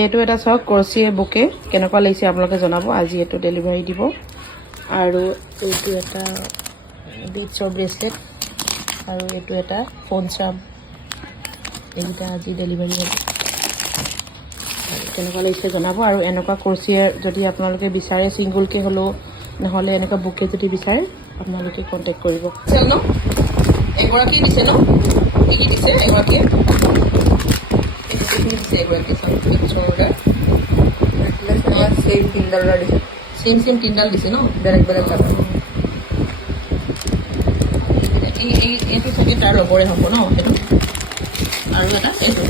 এইটো এটা চাওক ক্ৰচিয়ে বুকে কেনেকুৱা লাগিছে আপোনালোকে জনাব আজি এইটো ডেলিভাৰী দিব আৰু এইটো এটা বিটছৰ ব্ৰেচলেট আৰু এইটো এটা ফোন চাৰ্ম এইকেইটা আজি ডেলিভাৰী হ'ব কেনেকুৱা লাগিছে জনাব আৰু এনেকুৱা ক্ৰচিয়ে যদি আপোনালোকে বিচাৰে ছিংগুলকৈ হ'লেও নহ'লে এনেকুৱা বুকে যদি বিচাৰে আপোনালোকে কণ্টেক্ট কৰিব ন এগৰাকী দিছে ন কি দিছে এগৰাকীয়ে सेम तीनडाल दिसे न बेलेग बेलेग कालार এইটো চাগে তাৰ লগৰে হ'ব ন সেইটো আৰু এটা এইটো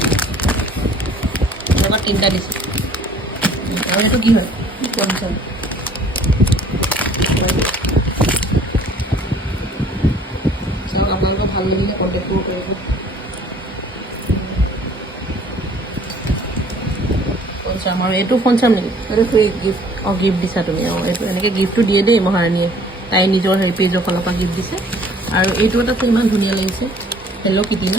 এনেকুৱা তিনিটা দিছে আৰু এইটো কি হয় পঞ্চান চাওক আপোনালোকৰ ভাল লাগিলে কণ্টেক্ট কৰিব পাৰিব আৰু এইটো ফোন চাম নেকি এইটো ফ্ৰী গিফ্ট অঁ গিফ্ট দিছা তুমি অঁ এইটো এনেকৈ গিফ্টটো দিয়ে দেই মহাৰাণীয়ে তাই নিজৰ হেৰি পেজৰ ফালৰ পৰা গিফ্ট দিছে আৰু এইটো এটাতো ইমান ধুনীয়া লাগিছে হেল্ল' কিটি ন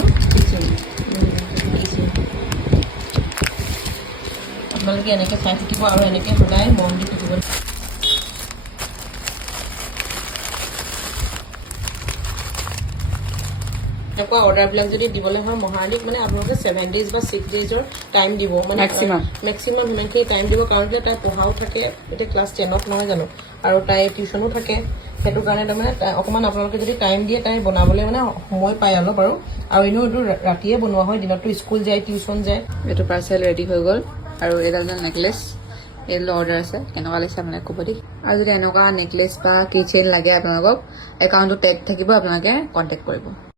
আপোনালোকে এনেকৈ চাই থাকিব আৰু এনেকৈ সদায় মৰম দি থাকিব এনেকুৱা অৰ্ডাৰবিলাক যদি দিবলৈ হয় মহাৰাণীক মানে আপোনালোকে 7 days বা 6 daysৰ টাইম দিব মানে মেক্সিমাম সিমানখিনি টাইম দিব কাৰণ তাই পঢ়াও থাকে এতিয়া ক্লাছ 10ত নহয় জানো আৰু তাই টিউশ্যনো থাকে সেইটো কাৰণে তাৰমানে অকণমান আপোনালোকে যদি টাইম দিয়ে তাই বনাবলৈ মানে সময় পায় অলপ আৰু এনেও এইটো ৰাতিয়ে বনোৱা হয় দিনততো স্কুল যায় টিউশ্যন যায় এইটো পাৰ্চেল ৰেডি হৈ গ'ল আৰু এইডাল নেকলেছ এইডাল অৰ্ডাৰ আছে কেনেকুৱা লাগিছে মানে ক'ব দেই আৰু যদি এনেকুৱা নেকলেছ বা কি চেইন লাগে আপোনালোকক একাউণ্টটো টেগ থাকিব আপোনালোকে কণ্টেক্ট কৰিব